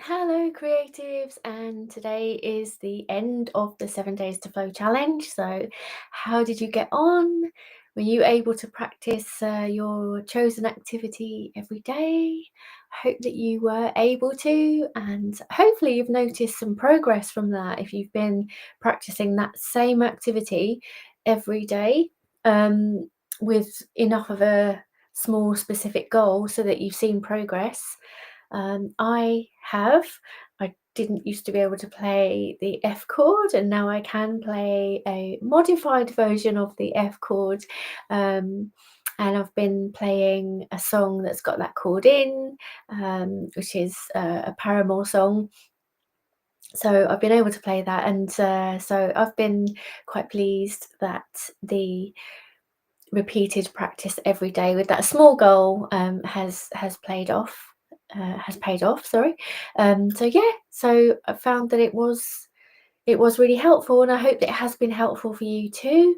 Hello, creatives, and today is the end of the 7 days to flow challenge. So, how did you get on? Were you able to practice your chosen activity every day? Hope that you were able to, and hopefully, you've noticed some progress from that if you've been practicing that same activity every day um, with enough of a small specific goal so that you've seen progress. I have. I didn't used to be able to play the F chord, and now I can play a modified version of the F chord. And I've been playing a song that's got that chord in, which is a Paramore song. So I've been able to play that, and so I've been quite pleased that the repeated practice every day with that small goal has paid off. Sorry. So yeah, so I found that it was really helpful, and I hope that it has been helpful for you too.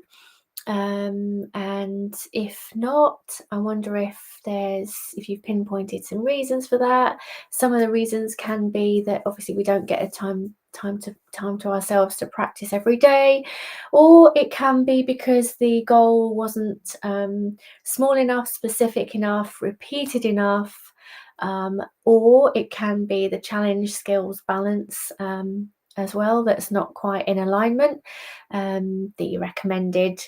And if not, I wonder if you've pinpointed some reasons for that. Some of the reasons can be that obviously we don't get a time to ourselves to practice every day, or it can be because the goal wasn't small enough, specific enough, repeated enough, or it can be the challenge skills balance as well that's not quite in alignment. That you recommended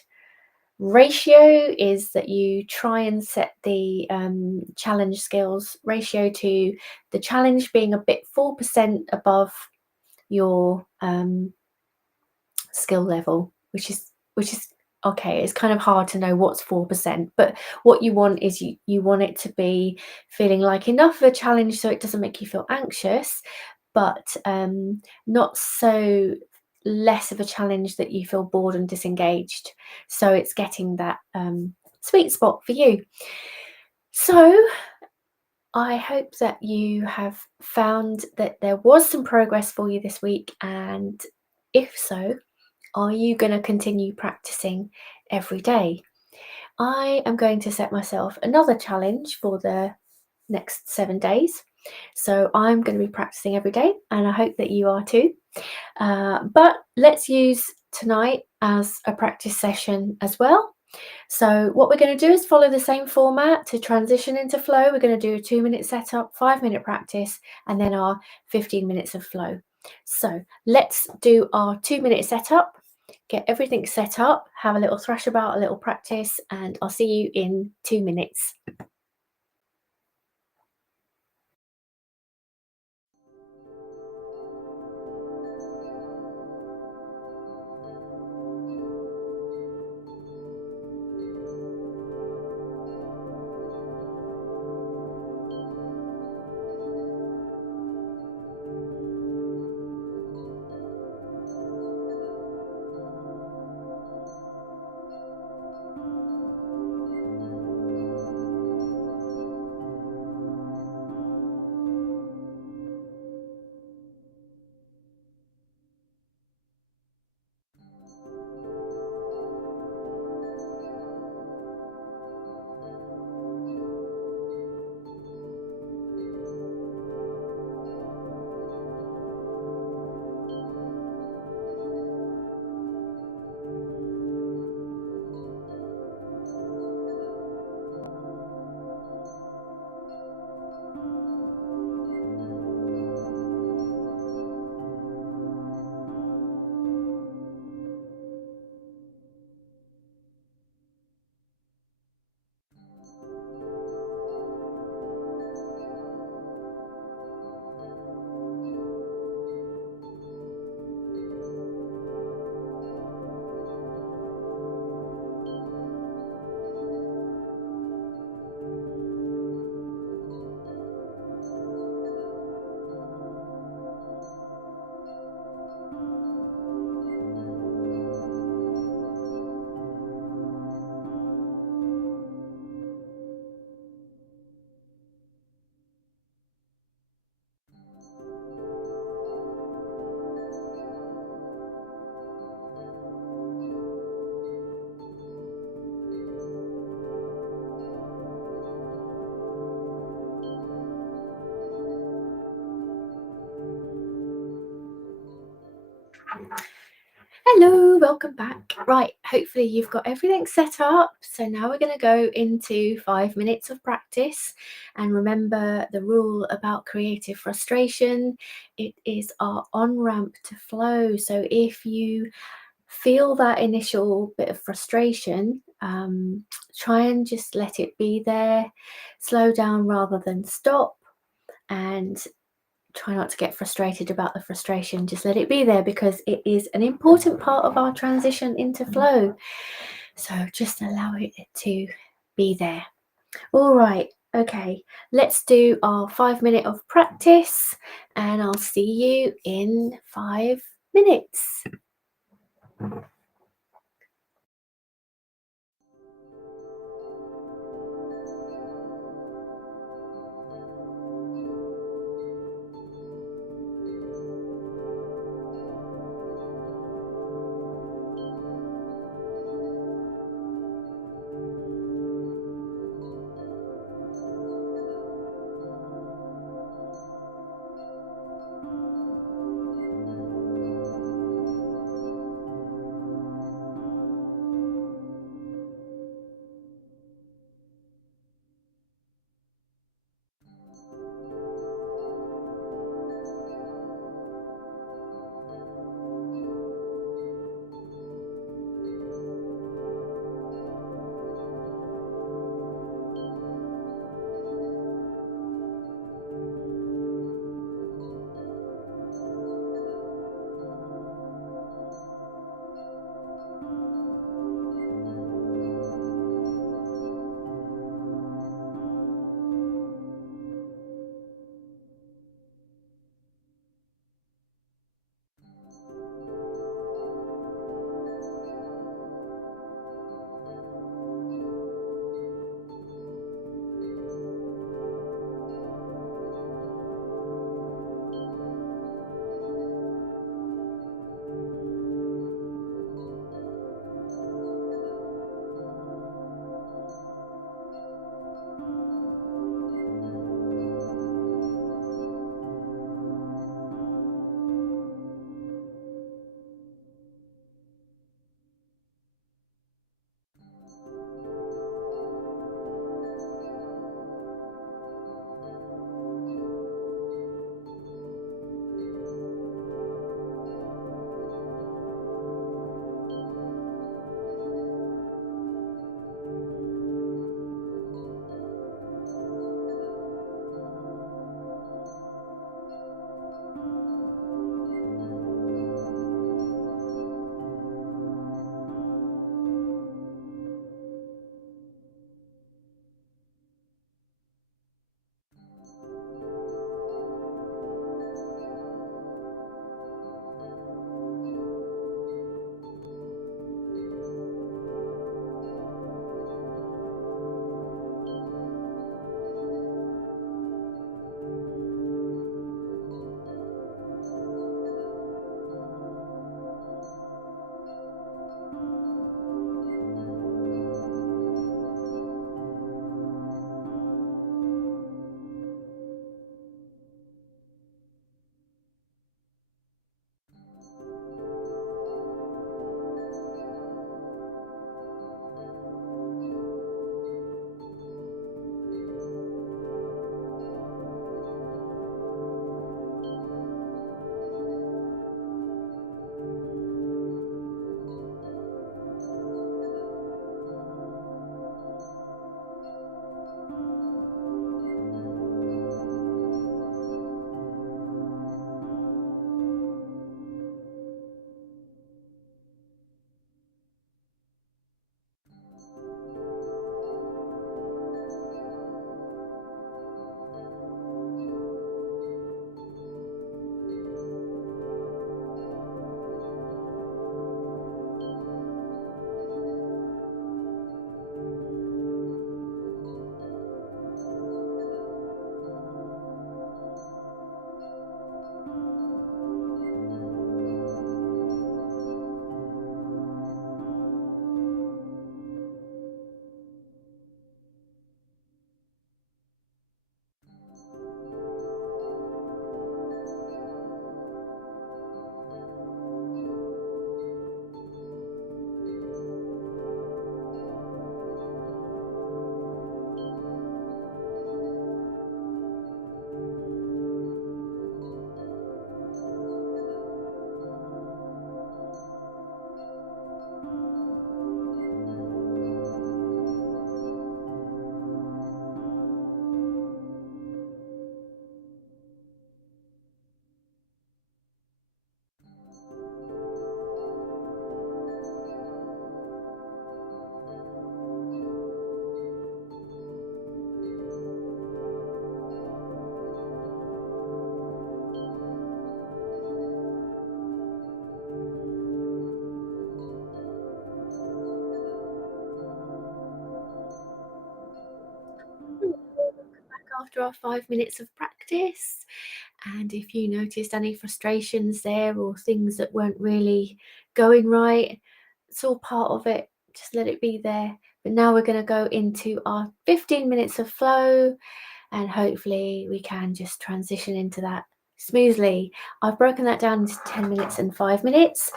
ratio is that you try and set the challenge skills ratio to the challenge being a bit 4% above your skill level, which is okay. It's kind of hard to know what's 4%, but what you want is you want it to be feeling like enough of a challenge so it doesn't make you feel anxious, but not so less of a challenge that you feel bored and disengaged. So it's getting that sweet spot for you. So I hope that you have found that there was some progress for you this week, and if so, are you going to continue practicing every day? I am going to set myself another challenge for the next 7 days. So I'm going to be practicing every day, and I hope that you are too. But let's use tonight as a practice session as well. So what we're going to do is follow the same format to transition into flow. We're going to do a 2-minute setup, 5-minute practice, and then our 15 minutes of flow. So let's do our 2-minute setup, get everything set up, have a little thrash about, a little practice, and I'll see you in 2 minutes. Hello, welcome back. Right, hopefully you've got everything set up. So now we're going to go into 5 minutes of practice. And remember the rule about creative frustration, it is our on-ramp to flow. So if you feel that initial bit of frustration, try and just let it be there. Slow down rather than stop. And try not to get frustrated about the frustration. Just let it be there because it is an important part of our transition into flow. So just allow it to be there. All right. Okay, let's do our 5 minute of practice and I'll see you in 5 minutes. after our 5 minutes of practice. And if you noticed any frustrations there or things that weren't really going right, it's all part of it. Just let it be there. But now we're going to go into our 15 minutes of flow, and hopefully we can just transition into that smoothly. I've broken that down into 10 minutes and 5 minutes.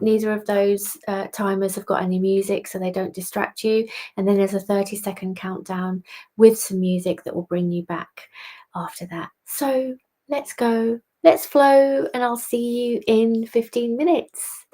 Neither of those timers have got any music, so they don't distract you. And then there's a 30-second countdown with some music that will bring you back after that. So let's go, let's flow, and I'll see you in 15 minutes.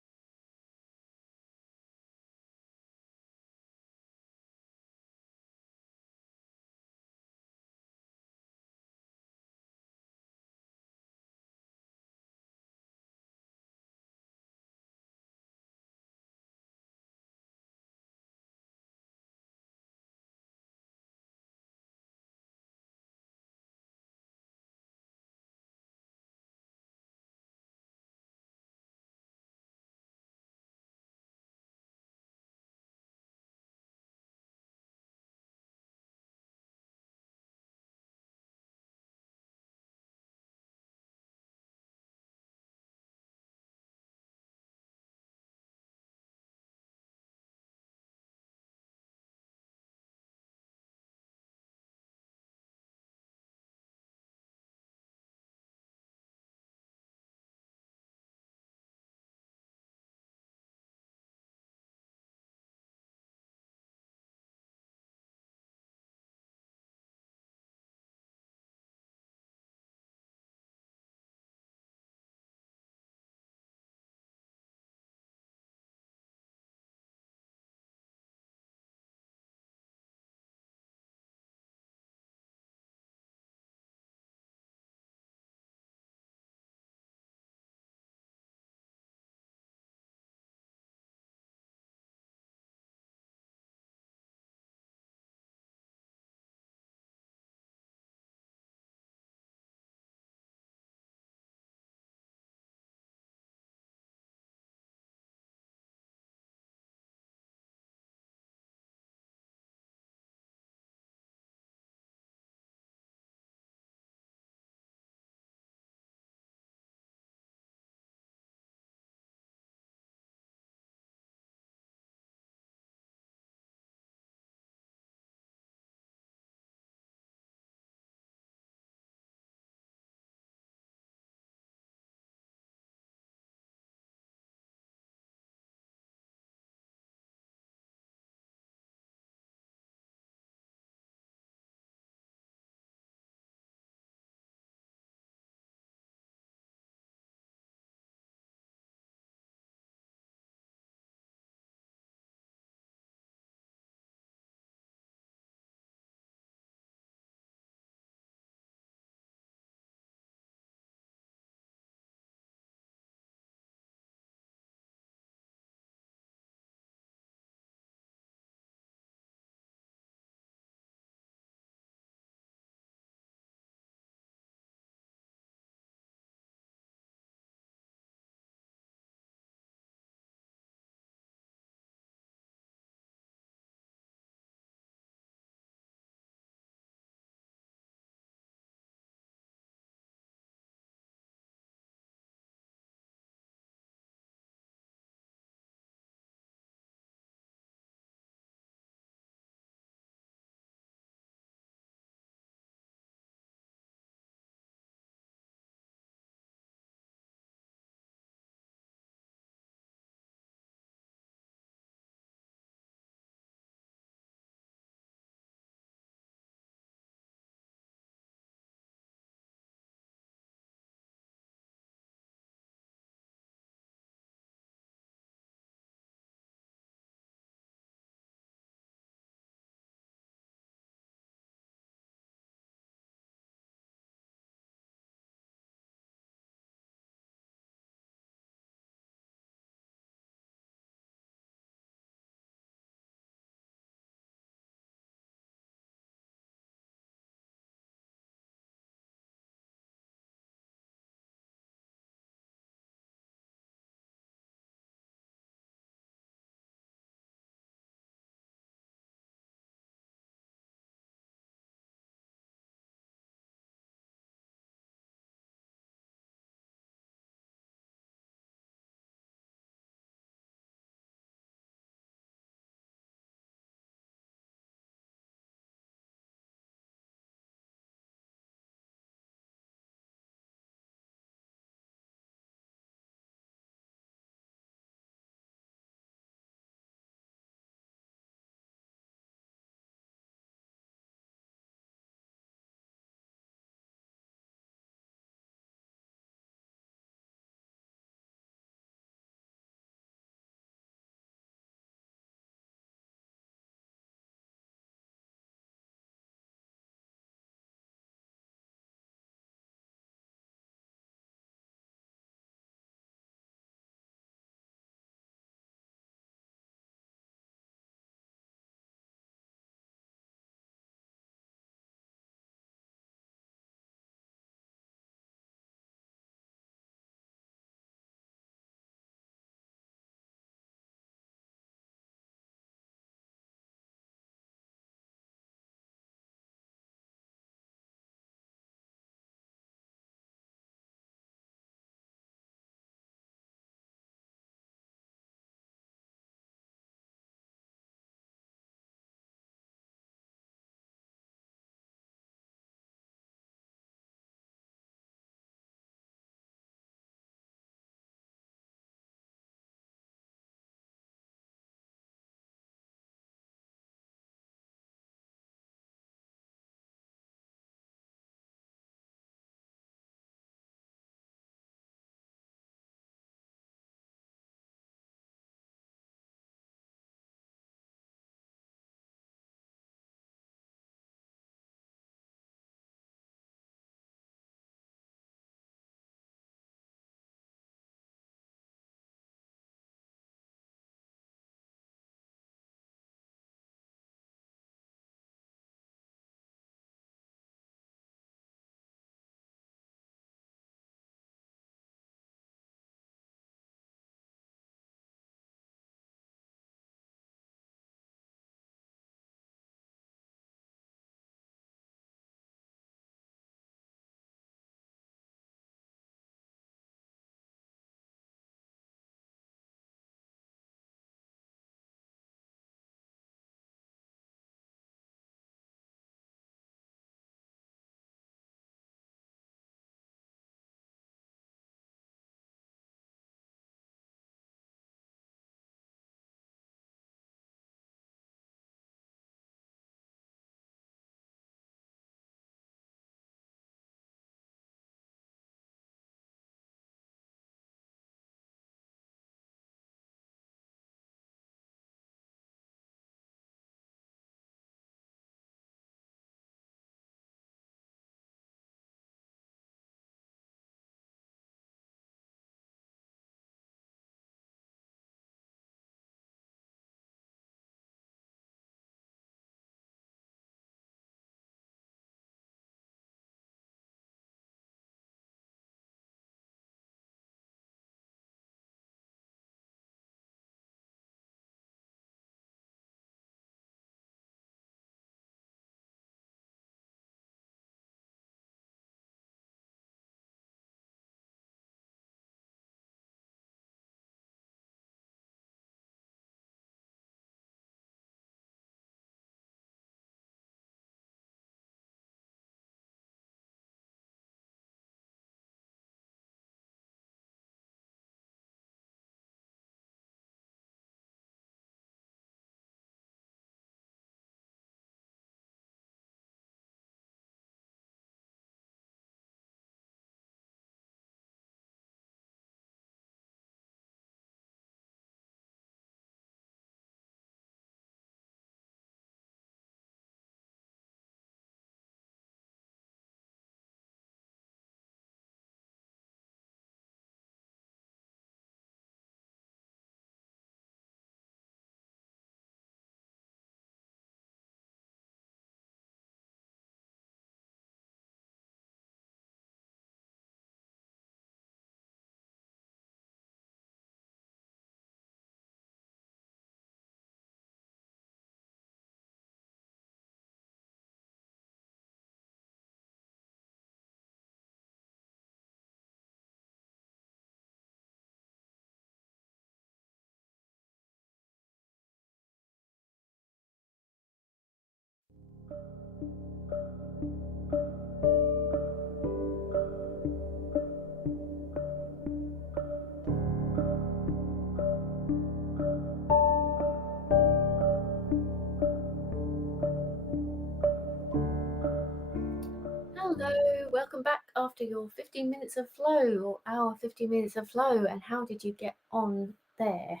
Hello, welcome back after your 15 minutes of flow or our 15 minutes of flow. And how did you get on there?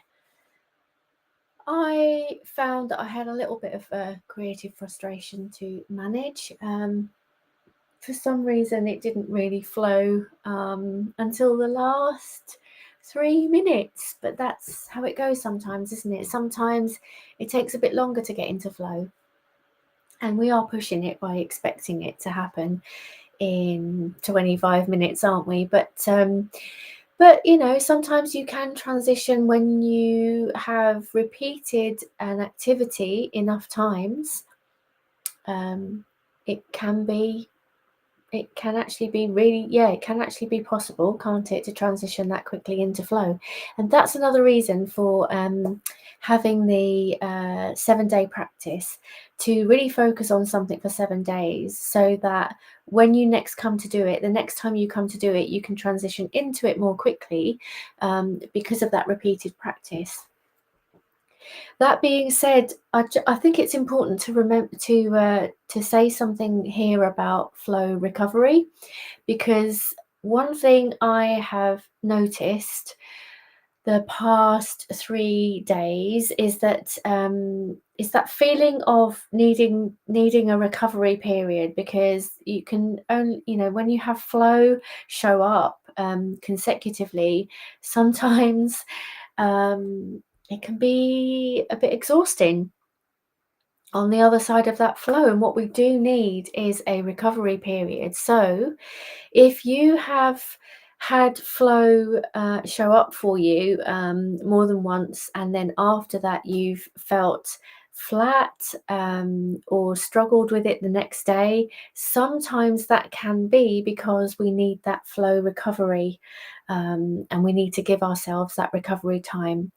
I found that I had a little bit of creative frustration to manage. For some reason, it didn't really flow until the last 3 minutes, but that's how it goes sometimes, isn't it? Sometimes it takes a bit longer to get into flow, and we are pushing it by expecting it to happen in 25 minutes, aren't we? But you know, sometimes you can transition when you have repeated an activity enough times. It can be, it can actually be really, yeah, it can actually be possible, can't it, to transition that quickly into flow. And that's another reason for having the 7-day practice, to really focus on something for 7 days, so that when you next come to do it, the next time you come to do it, you can transition into it more quickly because of that repeated practice. That being said, I think it's important to remember to say something here about flow recovery, because one thing I have noticed the past 3 days is that feeling of needing a recovery period, because you can only, you know, when you have flow show up consecutively, sometimes it can be a bit exhausting on the other side of that flow. And what we do need is a recovery period. So if you have had flow show up for you more than once, and then after that you've felt flat or struggled with it the next day, sometimes that can be because we need that flow recovery, and we need to give ourselves that recovery time.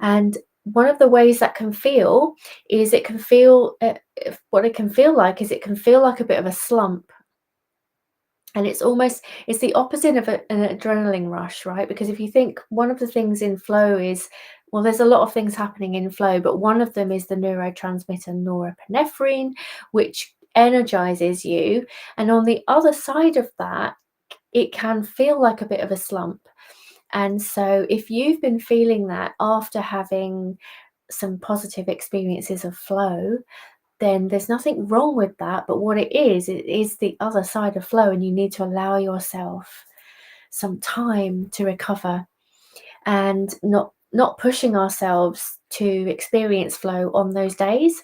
And one of the ways that can feel is, it can feel what it can feel like is, it can feel like a bit of a slump. And it's the opposite of an adrenaline rush, right? Because if you think, one of the things in flow is, well, there's a lot of things happening in flow, but one of them is the neurotransmitter norepinephrine, which energizes you. And on the other side of that, it can feel like a bit of a slump. And so if you've been feeling that after having some positive experiences of flow, then there's nothing wrong with that. But what it is the other side of flow, and you need to allow yourself some time to recover, and not pushing ourselves to experience flow on those days.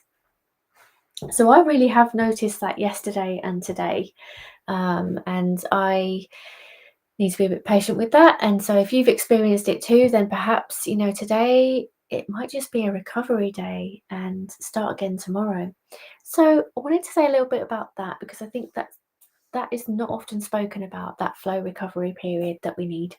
So I really have noticed that yesterday and today, and I need to be a bit patient with that. And so if you've experienced it too, then perhaps, you know, today it might just be a recovery day, and start again tomorrow. So I wanted to say a little bit about that, because I think that is not often spoken about, that flow recovery period that we need.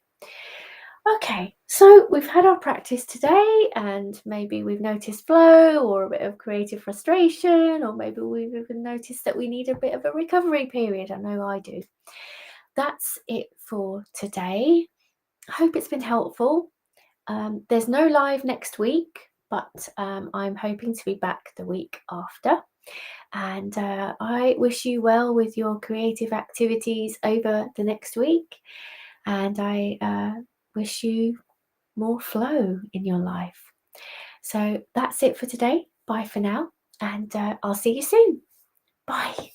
Okay, so we've had our practice today, and maybe we've noticed flow or a bit of creative frustration, or maybe we've even noticed that we need a bit of a recovery period. I know I do. That's it for today. I hope it's been helpful. There's no live next week, but I'm hoping to be back the week after. And I wish you well with your creative activities over the next week. And I wish you more flow in your life. So that's it for today. Bye for now. And I'll see you soon. Bye.